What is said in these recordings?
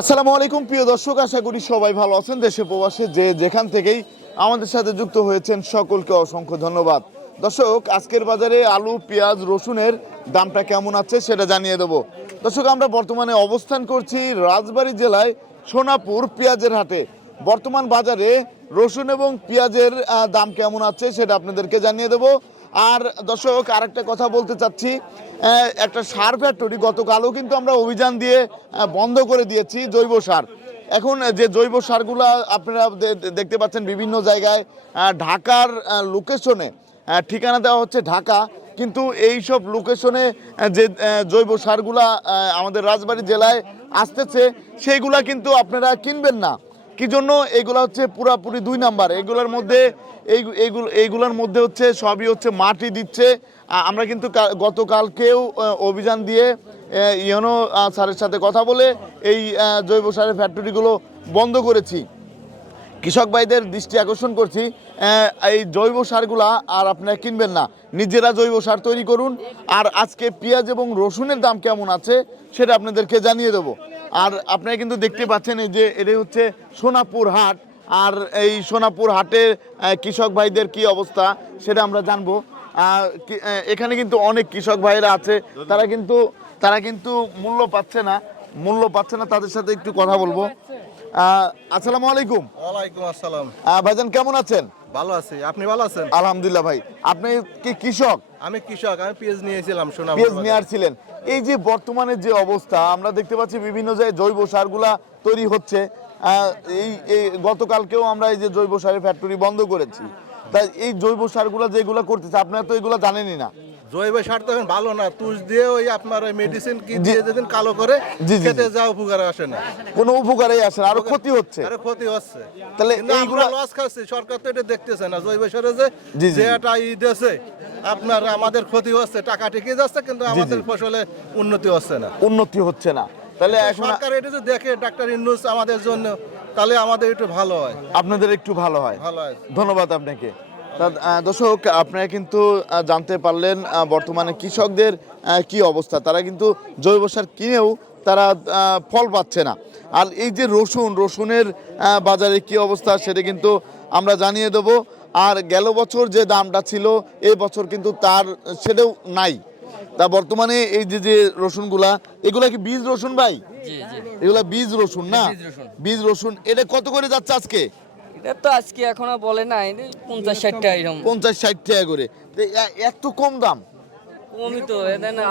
আসসালামু আলাইকুম, প্রিয় দর্শক, আশা করি সবাই ভালো আছেন। দেশে প্রবাসে যে যেখান থেকেই আমাদের সাথে যুক্ত হয়েছেন, সকলকে অসংখ্য ধন্যবাদ। দর্শক, আজকের বাজারে আলু, পেঁয়াজ, রসুনের দামটা কেমন আছে সেটা জানিয়ে দেবো। দর্শক, আমরা বর্তমানে অবস্থান করছি রাজবাড়ী জেলায় সোনাপুর পেঁয়াজের হাটে। বর্তমান বাজারে রসুন এবং পেঁয়াজের দাম কেমন আছে সেটা আপনাদেরকে জানিয়ে দেবো। আর দর্শক, আরেকটা কথা বলতে চাচ্ছি একটা সার ফ্যাক্টরি গতকালও কিন্তু আমরা অভিযান দিয়ে বন্ধ করে দিয়েছি জৈব সার। এখন যে জৈব সারগুলো আপনারা দেখতে পাচ্ছেন বিভিন্ন জায়গায় ঢাকার লোকেশনে ঠিকানা দেওয়া হচ্ছে ঢাকা। কিন্তু এই সব লোকেশনে যে জৈব সারগুলা আমাদের রাজবাড়ী জেলায় আসতেছে, সেইগুলা কিন্তু আপনারা কিনবেন না। কি জন্য? এগুলো হচ্ছে পুরাপুরি দুই নাম্বার। এগুলোর মধ্যে এই এইগুলো এইগুলোর মধ্যে হচ্ছে সবই হচ্ছে মাটি দিচ্ছে। আমরা কিন্তু গতকালকেও অভিযান দিয়ে আহ, স্যারের সাথে কথা বলে এই জৈব সারের ফ্যাক্টরিগুলো বন্ধ করেছি। কৃষক ভাইদের দৃষ্টি আকর্ষণ করছি এই জৈব সারগুলা আর আপনারা কিনবেন না। নিজেরা জৈব সার তৈরি করুন। আর আজকে পেঁয়াজ এবং রসুনের দাম কেমন আছে সেটা আপনাদেরকে জানিয়ে দেবো। আর আপনারা কিন্তু দেখতে পাচ্ছেন এই যে এটা হচ্ছে সোনাপুর হাট। আর এই সোনাপুর হাটে কৃষক ভাইদের কি অবস্থা সেটা আমরা জানব। এখানে কিন্তু অনেক কৃষক ভাইরা আছে তারা কিন্তু তারা কিন্তু মূল্য পাচ্ছে না মূল্য পাচ্ছে না তাদের সাথে একটু কথা বলব। আসসালামু আলাইকুম। ওয়ালাইকুম আসসালাম। ভাইজান কেমন আছেন? ভালো আছি। আপনি ভালো আছেন? আলহামদুলিল্লাহ ভাই। আপনি কি কৃষক? আমি কৃষক আমি পেঁয়াজ নিয়েছিলাম শোনা পেঁয়াজ নিয়ে এই যে বর্তমানে যে অবস্থা আমরা দেখতে পাচ্ছি বিভিন্ন জায়গায় জৈব সারগুলা তৈরি হচ্ছে। এই এই গতকালকেও আমরা এই যে জৈব সারের ফ্যাক্টরি বন্ধ করেছি। তাই এই জৈব সারগুলা যেগুলো করতেছে আপনারা তো এগুলো জানেনই না। জৈব সার তো এখন ভালো না তুষ দিয়ে ওই আপনার ওই মেডিসিন কি দিয়ে যেদিন কালো করে খেতে যা উপকার আসে না। কোনো উপকারেই আসে না আরও ক্ষতি হচ্ছে। আরে ক্ষতি হচ্ছে। তাহলে এইগুলা- লস খাচ্ছি সরকার তো এটা দেখতেছে না। জৈব সারে যে জি, জি। যে একটা ই দেশে আপনার আমাদের ক্ষতি হচ্ছে টাকা ঠিকই যাচ্ছে কিন্তু আমাদের ফসলে উন্নতি হচ্ছে না। উন্নতি হচ্ছে না। তাহলে এখন সরকার এটা যদি দেখে ডাক্তার ইন্নুস আমাদের জন্য তাহলে আমাদের একটু ভালো হয়। আপনাদের একটু ভালো হয়। ভালো হয়। ধন্যবাদ আপনাকে। দর্শক আপনারা কিন্তু জানতে পারলেন বর্তমানে কৃষকদের কি অবস্থা। তারা কিন্তু জৈব সার কিনেও তারা ফল পাচ্ছে না। আর এই যে রসুন রসুনের বাজারে কি অবস্থা সেটা কিন্তু আমরা জানিয়ে দেব। আর গেল বছর যে দামটা ছিল এই বছর কিন্তু তার সেটাও নাই। তা বর্তমানে এই যে যে রসুনগুলা এগুলা কি বীজ রসুন ভাই? এগুলা বীজ রসুন না? বীজ রসুন। এটা কত করে যাচ্ছে আজকে? এটা তো আজকে এখনও বলে নাই পঞ্চাশ ষাটটা এরকম। পঞ্চাশ ষাট টাকা করে। এত কম দাম? কমই তো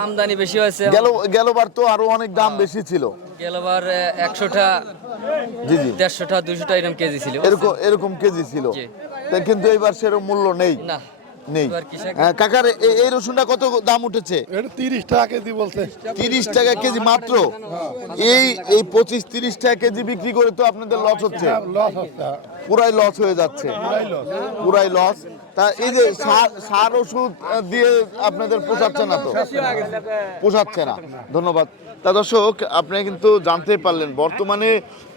আমদানি বেশি হয়েছে। গেল গেলবার তো আরও অনেক দাম বেশি ছিল। গেলবার একশোটা জি জি। দেড়শোটা দুশোটা এরকম কেজি ছিল। এরকম এরকম কেজি ছিল। কিন্তু এবার সেরকম মূল্য নেই। না। নেই। হ্যাঁ, কাকার এই রসুনটা কত দাম উঠেছে? তিরিশ টাকা কেজি বলছে। তিরিশ টাকা কেজি মাত্র? এই এই পঁচিশ তিরিশ টাকা কেজি বিক্রি করে তো আপনাদের লস হচ্ছে। পুরাই লস হয়ে যাচ্ছে। পুরাই লস তা এই যে সার- সার ওষুধ দিয়ে আপনাদের পোষাচ্ছে না তো? পোষাচ্ছে না। ধন্যবাদ। তা দর্শক আপনি কিন্তু জানতে পারলেন বর্তমানে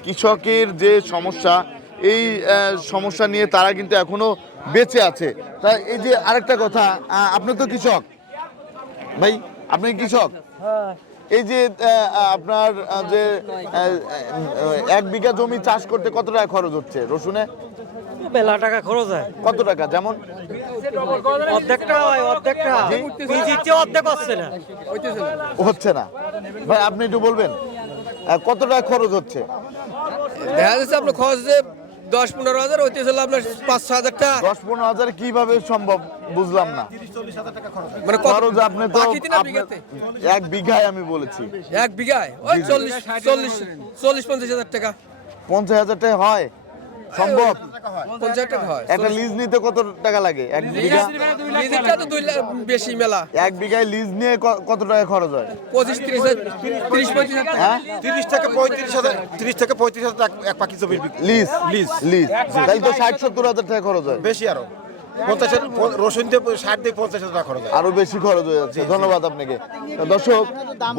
কৃষকের যে সমস্যা এই আহ, সমস্যা নিয়ে তারা কিন্তু এখনও বেঁচে আছে। তা এই যে আরেকটা কথা আপনি তো কৃষক। ভাই আপনি কৃষক? এই যে আপনার যে এক বিঘা জমি চাষ করতে কত টাকা খরচ হচ্ছে? রসুনে? মেলা টাকা খরচ হয়। কত টাকা? যেমন? অর্ধেকটা হয় অর্ধেকটা। অর্ধেক হচ্ছে না। হচ্ছে না। ভাই আপনি একটু বলবেন কত টাকা খরচ হচ্ছে? দেখা যাচ্ছে আপনার খরচ যে দশ পনেরো হাজার হইতে ছিল আপনার পাঁচ ছ হাজার টাকা। দশ পনেরো হাজার কীভাবে সম্ভব বুঝলাম না। মানে খরচ আপনি তো? এক বিঘায় আমি বলেছি। এক বিঘায়? ওই চল্লিশ চল্লিশ চল্লিশ পঞ্চাশ হাজার টাকা। পঞ্চাশ হাজার টাকা হয়? সম্ভব? পঞ্চাশ টাকা হয়। একটা লিজ নিতে কত টাকা লাগে? এক বিঘা? লিজটা তো দুই লাখ বেশি মেলা। এক বিঘায় লিজ নিয়ে ক- কত টাকা খরচ হয়? পঁচিশ তিরিশ হাজার তিরিশ পঁয়ত্রিশ টাকা। হ্যাঁ? তিরিশ থেকে পঁয়ত্রিশ হাজার তিরিশ থেকে পঁয়ত্রিশ হাজার এক পাখি জমির লিজ লিজ লিজ তাহলে তো ষাট সত্তর হাজার টাকা খরচ হয়। বেশি আরও। পঞ্চাশ রসুন দিয়ে ষাট দিয়ে পঞ্চাশ হাজার টাকা খরচ বেশি খরচ হয়ে যাচ্ছে। ধন্যবাদ আপনাকে। দর্শক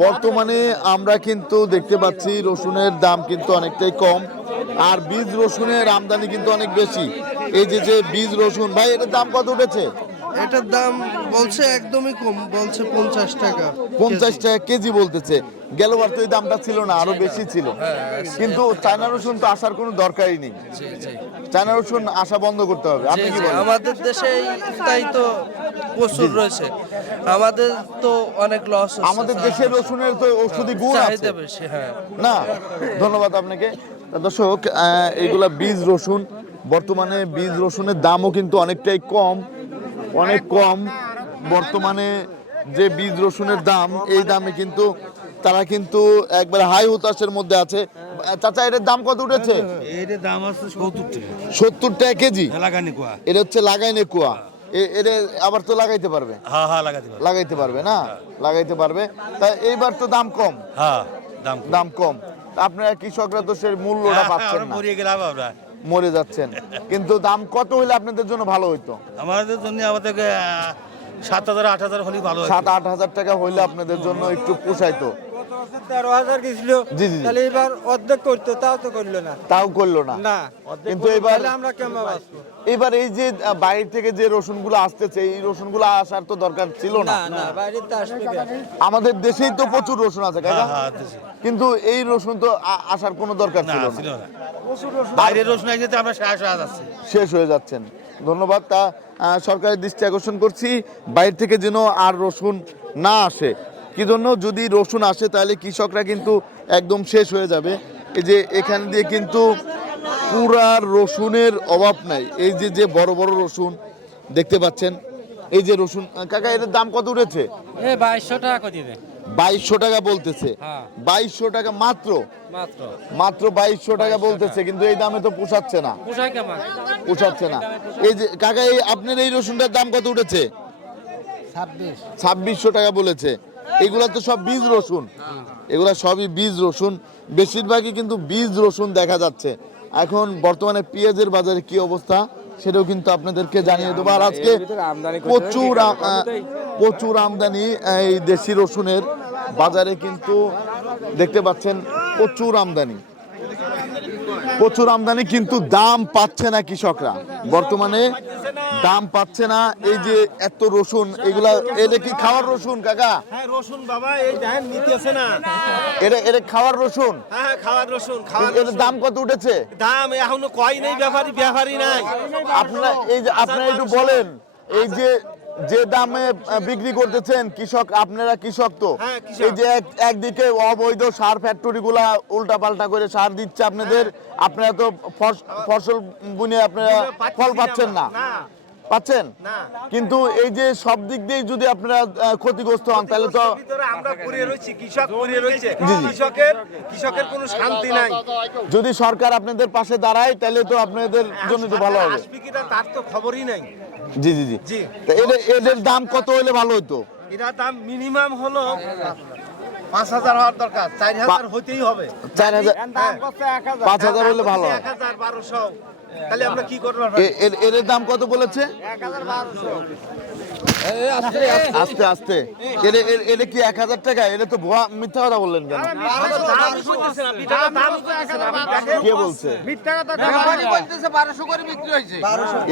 বর্তমানে আমরা কিন্তু দেখতে পাচ্ছি রসুনের দাম কিন্তু অনেকটাই কম আর বীজ রসুনের আমদানি কিন্তু অনেক বেশি। এই যে যে বীজ রসুন ভাই এটার দাম কত উঠেছে? এটার দাম বলছে একদমই কম বলছে পঞ্চাশ টাকা পঞ্চাশ টাকা কেজি বলতেছে। গেলবার তো এই দামটা ছিল না আরও বেশি ছিল। কিন্তু চায়না রসুন তো আসার কোনো দরকারই নেই। চায়না রসুন আসা বন্ধ করতে হবে। আপনি কি বলেন? আমাদের দেশে তাই তো প্রচুর রয়েছে। আমাদের তো অনেক লস আমাদের দেশের রসুনের তো ওষুধি গুণ আছে। হ্যাঁ। না ধন্যবাদ আপনাকে। দর্শক আহ, এইগুলা বীজ রসুন বর্তমানে বীজ রসুনের দামও কিন্তু অনেকটাই কম। অনেক কম বর্তমানে যে বীজ রসুনের দাম এই দামে কিন্তু তারা কিন্তু একবার হাই হতাশের মধ্যে আছে। চাচা এটার দাম কত উঠেছে? এটার দাম আছে সত্তর টাকা। সত্তর টাকা কেজি? কোয়া। এটা হচ্ছে লাগাই নে কুয়া এটা আবার তো লাগাইতে পারবে। হ্যাঁ হ্যাঁ লাগাইতে পারবে। না? লাগাইতে পারবে। তা এইবার তো দাম কম। হ্যাঁ দাম কম। দাম কম। আপনারা কৃষকরা তো সে মূল্যটা হ্যাঁ, পাচ্ছেন না। মরিয়ে গেলাম আমরা মরে যাচ্ছেন। কিন্তু দাম কত হইলে আপনাদের জন্য ভালো হইতো? আমাদের জন্য আমাদের সাত হাজার আট হাজার হলে ভালো সাত আট হাজার টাকা হইলে আপনাদের জন্য একটু পোষাইতো। তেরো হাজার গেছিল। জি, জি, জি। তাহলে এবার অর্ধেক করতো তাও তো করল না। তাও করল না? না কিন্তু এবার আমরা কেমন বাঁচবো? এবার এই যে বাইরে থেকে যে রসুনগুলো আসতেছে এই রসুনগুলো আসার তো দরকার ছিল না? না না বাইরে তো আসবে কেন? আমাদের দেশেই তো প্রচুর রসুন আছে হ্যাঁ হ্যাঁ। কিন্তু এই রসুন তো আসার কোনো দরকার না ছিল ছিল না। না রসুন আমরা শেষ হয়ে যাচ্ছি। শেষ হয়ে যাচ্ছেন। ধন্যবাদ তা আহ, সরকারের দৃষ্টি আকর্ষণ করছি। বাইরে থেকে যেন আর রসুন না আসে। কি জন্য যদি রসুন আসে তাহলে কৃষকরা কিন্তু একদম শেষ হয়ে যাবে। এই যে এখান দিয়ে কিন্তু পুরা রসুনের অভাব নাই। এই যে যে বড় বড় রসুন দেখতে পাচ্ছেন এই যে রসুন কাকা এটার দাম কত উঠেছে? বাইশশো টাকা করে দিবে। বাইশশো টাকা বলতেছে। হ্যাঁ। বাইশশো টাকা মাত্র? মাত্র। মাত্র বাইশশো টাকা বলতেছে কিন্তু এই দামে তো পোষাচ্ছে না। পোষাচ্ছে না। এই যে কাকা এই আপনার এই রসুনটার দাম কত উঠেছে? ছাব্বিশশো টাকা বলেছে। এগুলা তো সব বীজ রসুন। এগুলা সবই বীজ রসুন। বেশিরভাগই কিন্তু বীজ রসুন দেখা যাচ্ছে। এখন বর্তমানে পেঁয়াজের বাজারে কি অবস্থা সেটাও কিন্তু আপনাদেরকে জানিয়ে দেবো। আর আজকে প্রচুর প্রচুর আমদানি এই দেশি রসুনের বাজারে কিন্তু দেখতে পাচ্ছেন প্রচুর আমদানি। প্রচুর আমদানি কিন্তু দাম পাচ্ছে না কৃষকরা। বর্তমানে দাম পাচ্ছে না। এই যে এত রসুন এগুলা এটা কি খাওয়ার রসুন কাকা? হ্যাঁ রসুন বাবা এই দেখেন নিতেছে না। এটা এটা খাওয়ার রসুন? হ্যাঁ খাওয়ার রসুন খাওয়ার এর দাম কত উঠেছে? দাম এখনও কয় নেই ব্যাপারী ব্যাপারী নাই। আপনারা এই যে আপনারা একটু বলেন এই যে যে দামে বিক্রি করতেছেন কৃষক আপনারা কৃষক তো। হ্যাঁ, এই যে এক- একদিকে অবৈধ সার ফ্যাক্টরি গুলা উল্টা পাল্টা করে সার দিচ্ছে আপনাদের আপনারা তো ফসল বুনে আপনারা ফল পাচ্ছেন না। না। পাচ্ছেন? কিন্তু এই যে সব দিক দিয়ে যদি আপনারা ক্ষতিগ্রস্ত হন তাহলে তো। কৃষকের কৃষকের কোনো শান্তি নাই। যদি সরকার আপনাদের পাশে দাঁড়ায় তাহলে তো আপনাদের জন্য তো ভালো হবে। তার তো খবরই নাই। জি জি জি। এদের এদের দাম কত হলে ভালো হতো এটার দাম মিনিমাম হলো পাঁচ হাজার হওয়ার দরকার। চার হাজার হইতেই হবে। চার হাজার পাঁচ হাজার হলে ভালো হয়। এক হাজার বারোশো। তাহলে আমরা কি করব? এ- এর- এর দাম কত বলেছে? আস্তে আস্তে। এর- এর কি এক হাজার টাকা? এটা তো ভুয়া মিথ্যা কথা বললেন কেন। কে বলছে?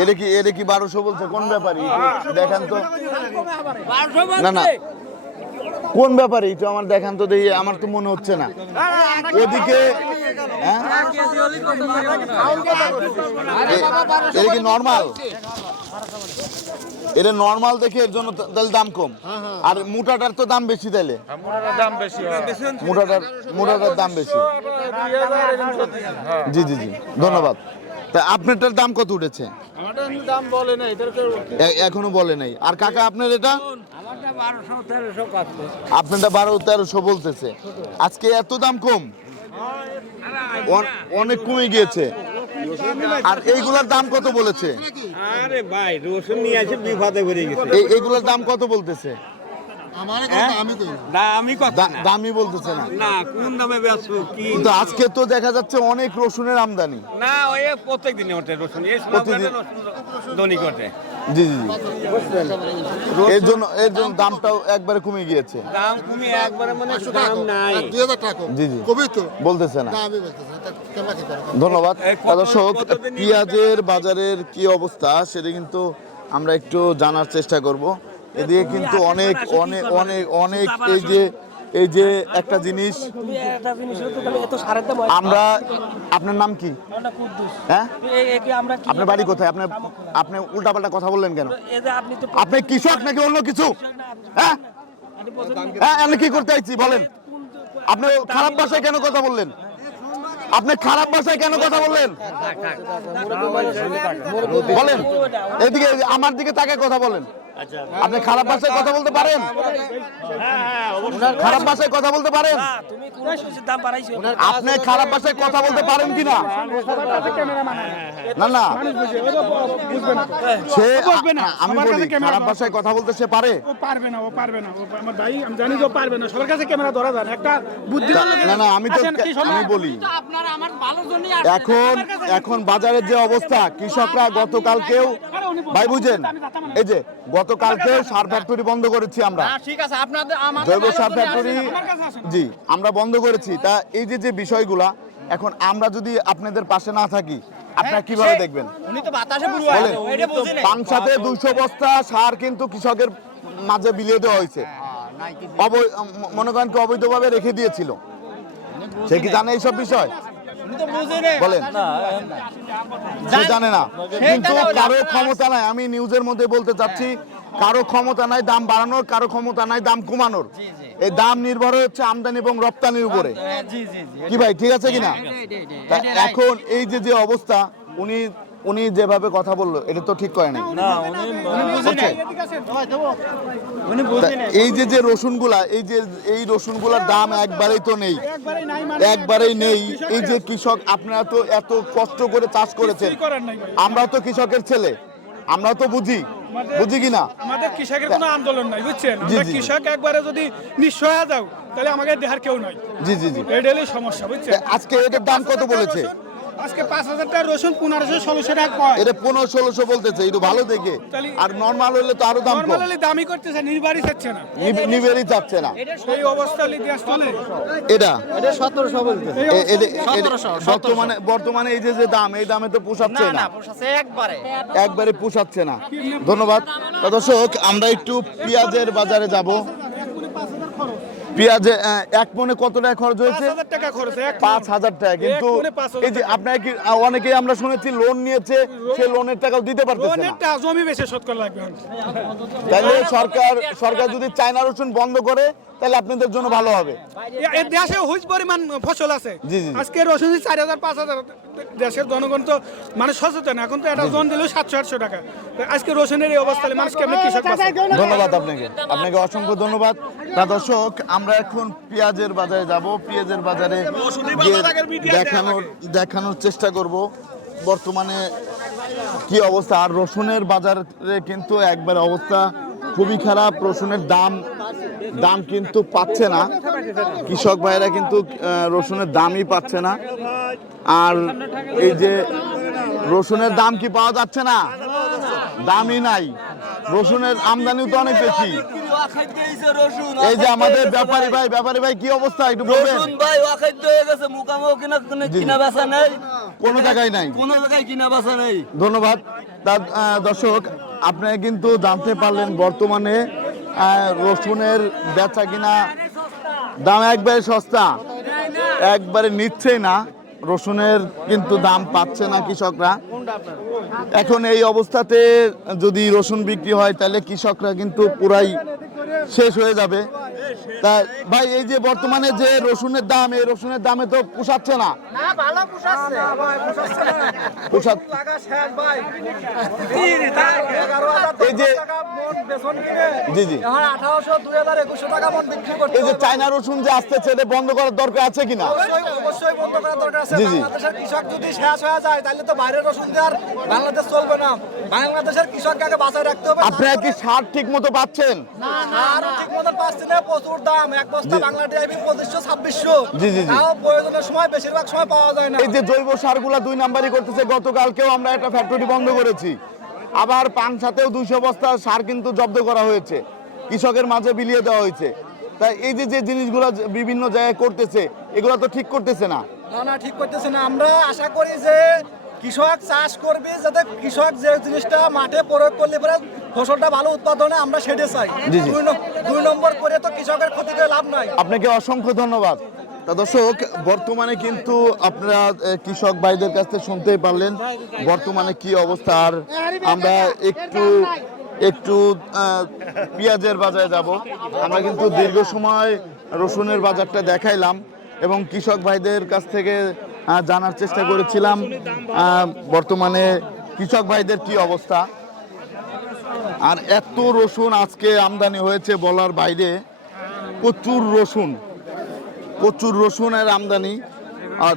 এর কি এর কি বারোশো বলছে? কোন ব্যাপারে? দেখান তো। না না। কোন ব্যাপারে? এটা আমার দেখান তো দেখি আমার তো মনে হচ্ছে না। ওদিকে হ্যাঁ? এটা কি নর্মাল এটা নর্মাল দেখে এর জন্য তাহলে দাম কম। আর মোটাটার তো দাম বেশি তাহলে মোটাটার মোটাটার দাম বেশি জি জি জি। ধন্যবাদ। তা আপনারটার দাম কত উঠেছে? এখনও বলে নাই। আর কাকা আপনার এটা? আপনারটা বারো তেরোশো বলতেছে। আজকে এত দাম কম? অন- অনেক কমে গিয়েছে। আর এইগুলার দাম কত বলেছে? আরে ভাই রসুন নিয়ে আসে বিপদে পড়ে গেছে। এইগুলার দাম কত বলতেছে? না। আমি কত দা- দামই বলতেছে না। না কোন দামে বেচবো কি? কিন্তু আজকে তো দেখা যাচ্ছে অনেক রসুনের আমদানি। না ওই প্রত্যেক দিনে ওঠে রসুন। এই দনি। ওঠে জি জি জি। এর জন্য এর জন্য দামটাও একবারে কমে গিয়েছে। দাম কমে একবারে মানে দাম নাই। জি জি। বলতেছে না। কত- দর্শক পেঁয়াজের বাজারের কি অবস্থা সেটা কিন্তু আমরা একটু জানার চেষ্টা করব। এদিকে কিন্তু অনেক অনেক অনেক অনেক এই যে এই যে একটা জিনিস আমরা আপনার নাম কি? হ্যাঁ? আপনার বাড়ি কোথায়? আপনার আপনি উল্টাপাল্টা কথা বললেন কেন? আপনি কৃষক নাকি অন্য কিছু? হ্যাঁ? হ্যাঁ আমি কি করতে চাইছি? বলেন। আপনি খারাপ ভাষায় কেন কথা বললেন? আপনি খারাপ ভাষায় কেন কথা বললেন? বলেন এদিকে আমার দিকে তাকে কথা বলেন। আপনি খারাপ ভাষায় কথা বলতে পারেন? খারাপ ভাষায় কথা বলতে পারেন? আপনি খারাপ ভাষায় কথা বলতে পারেন কিনা না? না সে আমি বলি খারাপ ভাষায় কথা বলতে সে পারে? ও পারবে না ও পারবে না। আমার ভাই আমি জানি যে ও পারবে না। সবার কাছে ক্যামেরা ধরা যায় একটা বুদ্ধি না না আমি তো আমি বলি। এখন এখন বাজারের যে অবস্থা কৃষকরা গতকালকেও ভাই বুঝেন এই যে গতকালকেও সার ফ্যাক্টরি বন্ধ করেছি আমরা। ঠিক আছে আপনাদের জৈব সার ফ্যাক্টরি জি আমরা বন্ধ করেছি। তা এই যে যে বিষয়গুলা এখন আমরা যদি আপনাদের পাশে না থাকি আপনারা কীভাবে দেখবেন? উনি তো বাতাসে পুরো বলেন এটা বুঝি না পাংসাতে দুইশো বস্তা সার কিন্তু কৃষকের মাঝে বিলিয়ে দেওয়া হয়েছে। অবৈ- ম- মনে করেন কি অবৈধভাবে রেখে দিয়েছিল। সে কি জানে এইসব বিষয়? বলেন। সে জানে না। কিন্তু কারও ক্ষমতা নাই। আমি নিউজের মধ্যে বলতে চাচ্ছি কারও ক্ষমতা নাই দাম বাড়ানোর কারও ক্ষমতা নাই দাম কমানোর। এই দাম নির্ভর হচ্ছে আমদানি এবং রপ্তানির উপরে। কি ভাই ঠিক আছে কিনা? তা এখন এই যে যে অবস্থা উনি উনি যেভাবে কথা বলল এটা তো ঠিক করে নাই। এই যে যে রসুনগুলা এই যে এই রসুনগুলার দাম একবারেই তো নেই। একবারেই নেই এই যে কৃষক আপনারা তো এত কষ্ট করে চাষ করেছেন। আমরা তো কৃষকের ছেলে। আমরা তো বুঝি। বুঝি কিনা? আমাদের কৃষকের কোনো আন্দোলন নাই বুঝছেন? আমরা কৃষক একবারে যদি নিঃস্ব হয়ে যাও তাহলে আমাকে দেহার কেউ নাই। জি জি জি। এটা হলেই সমস্যা বুঝছেন? আজকে এটার দাম কত বলেছে? আজকে পাঁচ হাজার টাকা রসুন পনেরোশো ষোলোশো টাকা কয়? এটা পনেরো ষোলোশো বলতেছে একটু ভালো দেখে। আর নর্মাল হলে তো আরও দাম কম। নর্মালি দামি করতেছে নির্বাড়ি থাকছে না। নিবে- নিবেরই চাচ্ছে না। এই অবস্থা হলে গ্যাস চলে। এটা? এই এ- এ- অবস্থা- এ- এ- বর্তমানে বর্তমানে এই যে যে দাম এই দামে তো পোষাচ্ছে না একবারে। একবারে পোষাচ্ছে না। ধন্যবাদ। দর্শক আমরা একটু পেঁয়াজের বাজারে যাব। পেঁয়াজে এক মনে কত টাকা খরচ হয়েছে? পাঁচ হাজার টাকা কিন্তু এই যে আপনার কি অনেকেই আমরা শুনেছি লোন নিয়েছে সেই লোনের টাকাও দিতে পারতেছে জমি বেশি শোধ করা লাগবে তাহলে সরকার সরকার যদি চায়না রসুন বন্ধ করে তাহলে আপনাদের জন্য ভালো হবে। দেশে হুজ পরিমাণ ফসল আছে। আজকে রসুন চার হাজার পাঁচ হাজার। দেশের জনগণ তো মানে সচেতন এখন তো এটা জন দিলেও সাতশো আটশো টাকা। আজকে রসুনের এই অবস্থা মানুষ কেমন কৃষক ধন্যবাদ আপনাকে। আপনাকে অসংখ্য ধন্যবাদ। তা দর্শক আমরা এখন পেঁয়াজের বাজারে যাব। পেঁয়াজের বাজারে দেখানোর দেখানোর চেষ্টা করব। বর্তমানে কি অবস্থা? আর রসুনের বাজারে কিন্তু একবার অবস্থা খুবই খারাপ রসুনের দাম দাম কিন্তু পাচ্ছে না। কৃষক ভাইরা কিন্তু রসুনের দামই পাচ্ছে না। আর এই যে রসুনের দাম কি পাওয়া যাচ্ছে না? দামই নাই। রসুনের আমদানিও তো অনেক বেশি। এই যে আমাদের ব্যাপারী ভাই ব্যাপারী ভাই কি অবস্থা? একটু বলবেন? ভাই ওয়াখাইতে হয়ে গেছে। মুকামও কিনা। কিনা বেচা নেই। কোনো জায়গায় নাই। কোনো জায়গায় কিনা বেচা নেই। ধন্যবাদ। দর্শক আপনারা কিন্তু জানতে পারলেন বর্তমানে রসুনের বেচা কিনা দাম একবারে সস্তা। একবারে নিচ্ছেই না, রসুনের কিন্তু দাম পাচ্ছে না কৃষকরা। এখন এই অবস্থাতে যদি রসুন বিক্রি হয়, তাহলে কৃষকরা কিন্তু পুরাই শেষ হয়ে যাবে। তা ভাই এই যে বর্তমানে যে রসুনের দাম এই রসুনের দামে তো পোষাচ্ছে না। পোষা এই যে জি জি। আঠারোশো দুই হাজার একুশশো টাকা মন বিক্রি করতে এই যে চায়না রসুন যে আসতেছে এটা বন্ধ করার দরকার আছে কিনা? অবশ্যই অবশ্যই বন্ধ করা দরকার আছে। জি, জি। বাংলাদেশের কৃষক যদি শেষ হয়ে যায় তাহলে তো বাইরের রসুন বাংলাদেশ চলবে না। বাংলাদেশের কৃষককে আগে বাঁচায় রাখতে হবে আপনারা কি সার ঠিক মতো পাচ্ছেন আরও ঠিক মতো পাচ্ছি না প্রচুর দাম। এক বস্তা বাংলা ডিআইবি পঁচিশশো ছাব্বিশশো। জি, জি, জি। তাও প্রয়োজনের সময় বেশিরভাগ সময় পাওয়া যায় না। এই যে জৈব সারগুলা দুই নাম্বারই করতেছে গতকালকেও আমরা একটা ফ্যাক্টরি বন্ধ করেছি। আবার পাংসাতেও দুইশো বস্তা সার কিন্তু জব্দ করা হয়েছে। কৃষকের মাঝে বিলিয়ে দেওয়া হয়েছে। তাই এই যে যে জিনিসগুলো বিভিন্ন জায়গায় করতেছে এগুলো তো ঠিক করতেছে না। না না ঠিক করতেছে না। আমরা আশা করি যে কৃষক চাষ করবে যাতে কৃষক যে জিনিসটা মাঠে প্রয়োগ করলে পরে ফসলটা ভালো উৎপাদনে আমরা সেটা চাই। জি, জি। দুই নম্বর করে তো কৃষকের ক্ষতি করে লাভ নাই। আপনাকে অসংখ্য ধন্যবাদ। তা দর্শক বর্তমানে কিন্তু আপনারা কৃষক ভাইদের কাছ থেকে শুনতেই পারলেন বর্তমানে কি অবস্থা। আর আমরা একটু একটু পেঁয়াজের বাজারে যাব। আমরা কিন্তু দীর্ঘ সময় রসুনের বাজারটা দেখাইলাম এবং কৃষক ভাইদের কাছ থেকে জানার চেষ্টা করেছিলাম। বর্তমানে কৃষক ভাইদের কি অবস্থা। আর এত রসুন আজকে আমদানি হয়েছে বলার বাইরে, প্রচুর রসুন, প্রচুর রসুনের আমদানি। আর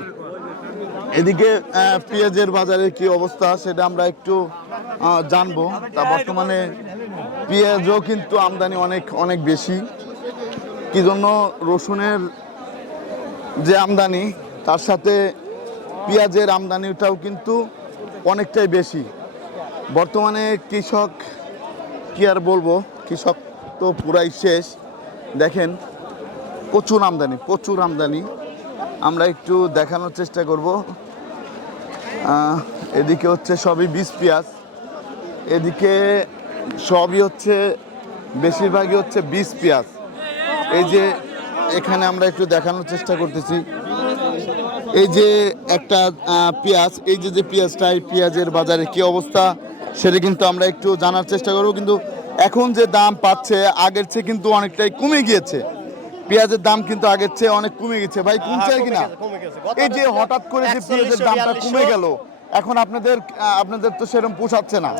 এদিকে পেঁয়াজের বাজারে কি অবস্থা সেটা আমরা একটু জানব। তা বর্তমানে পেঁয়াজও কিন্তু আমদানি অনেক অনেক বেশি। কি জন্য রসুনের যে আমদানি, তার সাথে পেঁয়াজের আমদানিটাও কিন্তু অনেকটাই বেশি। বর্তমানে কৃষক কি আর বলব? কৃষক তো পুরাই শেষ। দেখেন, প্রচুর আমদানি প্রচুর আমদানি। আমরা একটু দেখানোর চেষ্টা করব। এদিকে হচ্ছে সবই বীজ পেঁয়াজ। এদিকে সবই হচ্ছে, বেশিরভাগই হচ্ছে বীজ পেঁয়াজ। এই যে এখানে আমরা একটু দেখানোর চেষ্টা করতেছি। এই যে একটা পেঁয়াজ, এই যে যে পেঁয়াজটা, এই পেঁয়াজের বাজারে কি অবস্থা? সেটা কিন্তু আমরা একটু জানার চেষ্টা করব। কিন্তু এখন যে দাম পাচ্ছে আগের চেয়ে কিন্তু অনেকটাই কমে গিয়েছে। পেঁয়াজের দাম কিন্তু আগের চেয়ে অনেক কমে গেছে ভাই কমছে কিনা? এই যে হঠাৎ করে যে পেঁয়াজের দামটা কমে গেল এখন আপনাদের আপনাদের তো সেরকম পোষাচ্ছে না।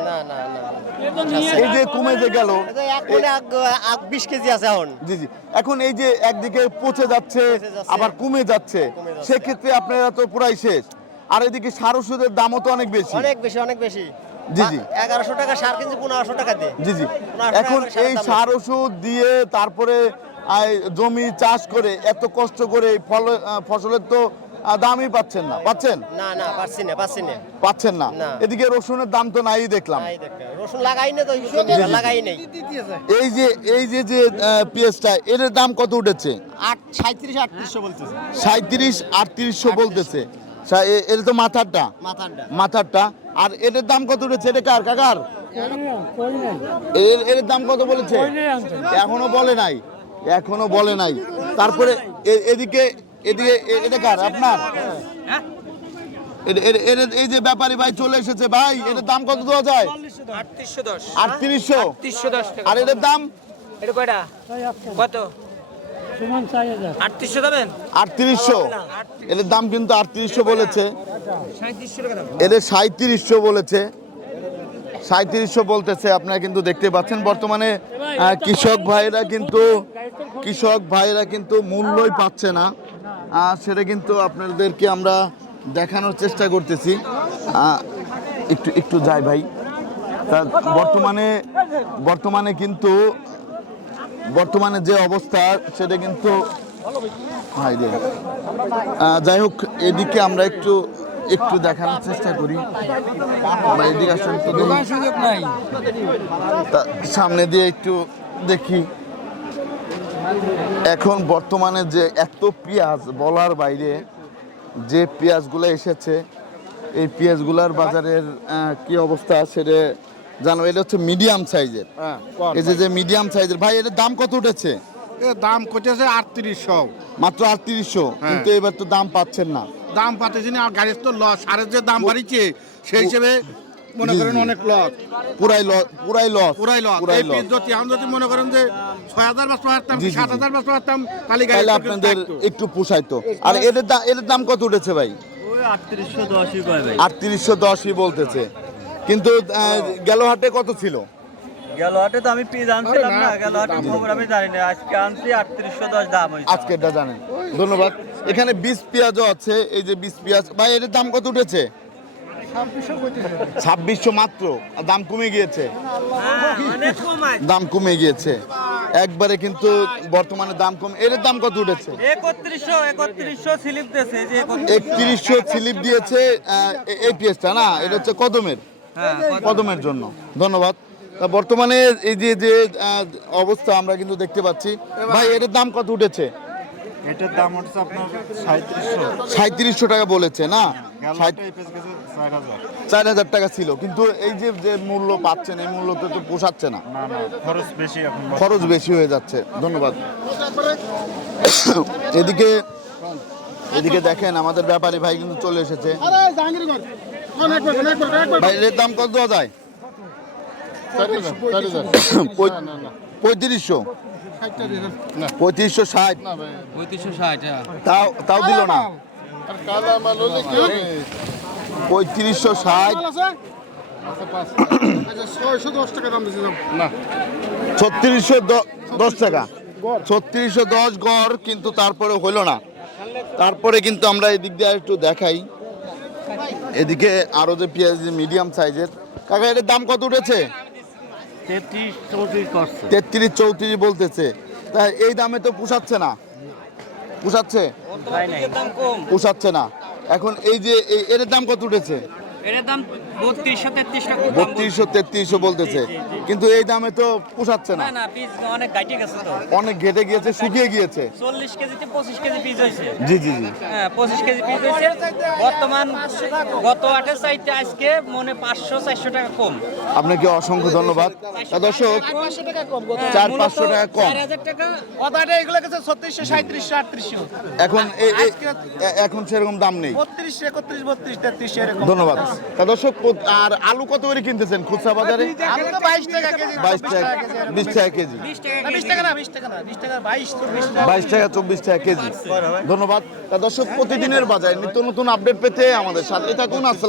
এই যে কমে যে গেল বিশ কেজি আছে এখন। জি জি। এখন এই যে একদিকে পচে যাচ্ছে আবার কমে যাচ্ছে। সেক্ষেত্রে আপনারা তো পুরাই শেষ। আর এদিকে সার ওষুধের দামও তো অনেক বেশি। অনেক বেশি অনেক বেশি। জি জি। এগারোশো টাকা সার কিনছি পনেরোশো টাকা দিয়ে। জি জি। এখন এই সার ওষুধ দিয়ে তারপরে জমি চাষ করে এত কষ্ট করে ফল ফসলের তো দামই পাচ্ছেন না। পাচ্ছেন? না না পারছি না পারছি না। পাচ্ছেন না। এদিকে রসুনের দাম তো নাই দেখলাম। রসুন লাগাই না তো লাগাই নেই। এই যে এই যে যে পেঁয়াজটা এর দাম কত উঠেছে? আট সাঁত্রিশ আটত্রিশশো বলতেছে। সাঁত্রিশ আটত্রিশশো বলতেছে। সা- এ- এটা তো মাথারটা। মাথারটা। মাথারটা। আর এটার দাম কত উঠেছে? এটা কার কাকার? এর এর দাম কত বলেছে? এখনও বলে নাই এখনও বলে নাই। তারপরে এ- এদিকে এদিকে এটা কার? আপনার? এই যে ব্যাপারী ভাই চলে এসেছে ভাই এটার দাম কত দেওয়া যায়? আটত্রিশশো আটত্রিশশো? আর এটার দাম? এটা কয়টা? কত? আটত্রিশশো দেবেন? আটত্রিশশো। এটার দাম কিন্তু আটত্রিশশো বলেছে। এদের সাঁত্রিশশো বলেছে। সাঁত্রিশশো বলতেছে আপনারা কিন্তু দেখতে পাচ্ছেন বর্তমানে কৃষক ভাইরা কিন্তু কৃষক ভাইরা কিন্তু মূল্যই পাচ্ছে না। সেটা কিন্তু আপনাদেরকে আমরা দেখানোর চেষ্টা করতেছি। একটু একটু যাই ভাই। তা বর্তমানে বর্তমানে কিন্তু বর্তমানে যে অবস্থা সেটা কিন্তু যাই হোক এদিকে আমরা একটু একটু দেখানোর চেষ্টা করি। বা এদিকে আসেন তো নাই। সামনে দিয়ে একটু দেখি। এখন বর্তমানে যে এত পেঁয়াজ বলার বাইরে যে পেঁয়াজগুলো এসেছে এই পেঁয়াজগুলার বাজারের কি অবস্থা সেটা জানো এটা হচ্ছে মিডিয়াম সাইজের এই যে যে মিডিয়াম সাইজের ভাই এটার দাম কত উঠেছে? দাম করতেছে আটত্রিশশো। মাত্র আটত্রিশশো। কিন্তু এবার তো দাম পাচ্ছেন না। দাম পাতেছি না আর গাড়ির তো লস সারের যে দাম বাড়িছে সেই হিসেবে মনে করেন অনেক লস পুরাই লস পুরাই লস পুরাই লস পুরাই এই লস পিস যদি আমি যদি মনে করেন যে ছয় হাজার জি, জি, সাত। হাজার বাঁচতে পারতাম তাহলে গাড়ি তাহলে আপনাদের একটু পোষাইতো। আর এদের দাম এদের দাম কত উঠেছে ভাই? আটত্রিশশো দশই বলতেছে। কিন্তু আহ, গেল হাটে কত ছিল? গেল হাটে তো আমি পেয়ে আনছিলাম না গেল হাটে খবর আমি জানি না। আজকে আনছি আটত্রিশশো দশ দাম হয়েছে। আজকে এটা জানেন। ধন্যবাদ। এখানে বিশ পেঁয়াজও আছে এই যে বিশ পেঁয়াজ। ভাই এটার দাম কত উঠেছে? ছাব্বিশশো মাত্র আর দাম কমে গিয়েছে। দাম কমে গিয়েছে। একবারে কিন্তু বর্তমানে দাম কম। এর দাম কত উঠেছে? একত্রিশশো একত্রিশশো স্লিপ দিয়েছে একত্রিশশো স্লিপ দিয়েছে আহ, এ- এই পেঁয়াজটা না এটা হচ্ছে কদমের। কদমের জন্য। ধন্যবাদ। তা বর্তমানে এই যে যে অবস্থা আমরা কিন্তু দেখতে পাচ্ছি। ভাই এটার দাম কত উঠেছে? এটার দাম হচ্ছে আপনার সাঁত্রিশশো সাঁত্রিশশো টাকা বলেছে না? গেছে চার হাজার। টাকা ছিল। কিন্তু এই যে যে মূল্য পাচ্ছেন এই মূল্য তো পোষাচ্ছে না। খরচ বেশি এখন খরচ বেশি হয়ে যাচ্ছে। ধন্যবাদ। এদিকে এদিকে দেখেন আমাদের ব্যাপারী ভাই কিন্তু চলে এসেছে। ভাই এর দাম কত দেওয়া যায়? পঁয়ত্রিশশো। পঁয়ত্রিশশো? ষাট পঁয়ত্রিশশো ষাট। তাও তাও দিল না। পঁয়ত্রিশশো ষাট। ছত্রিশশো দশ টাকা। ছত্রিশশো দশ গড় কিন্তু তারপরে হইল না। তারপরে কিন্তু আমরা এদিক দিয়ে একটু দেখাই। এদিকে আরও যে পেঁয়াজ মিডিয়াম সাইজের কাকা এটার দাম কত উঠেছে? তেত্রিশ চৌত্রিশ বলতেছে। তা এই দামে তো পোষাচ্ছে না। পোষাচ্ছে? পুষাচ্ছে পোষাচ্ছে না। এখন এই যে এই এর দাম কত উঠেছে? এর দাম বত্রিশশো তেত্রিশশো বলতেছে। কিন্তু এই দামে তো পোষাচ্ছে না। না না পিস অনেক গাইটে গেছে তো। অনেক ঘেটে গিয়েছে শুকিয়ে গিয়েছে। চল্লিশ কেজিতে পঁচিশ কেজি পিস হয়েছে। জি জি জি। হ্যাঁ পঁচিশ কেজি পিস হয়েছে। বর্তমান গত আটের চাইতে আজকে মনে পাঁচশো চারশো টাকা কম। আপনাকে অসংখ্য ধন্যবাদ। দর্শক চার পাঁচশো টাকা কম আটত্রিশশো। এখন এখন সেরকম দাম নেই। বত্রিশ একত্রিশ বত্রিশ তেত্রিশ ধন্যবাদ। দর্শক আর আলু কত করে কিনতেছেন খুচরা বাজারে? আলু তো বাইশ টাকা কেজি। বাইশ টাকা বিশ টাকা কেজি। বিশ টাকা বিশ টাকা না টাকা টাকা টাকা। টাকা টাকা কেজি। ধন্যবাদ। তা দর্শক প্রতিদিনের বাজারে নিত্য নতুন আপডেট পেতে আমাদের সাথে থাকুন। আসসালাম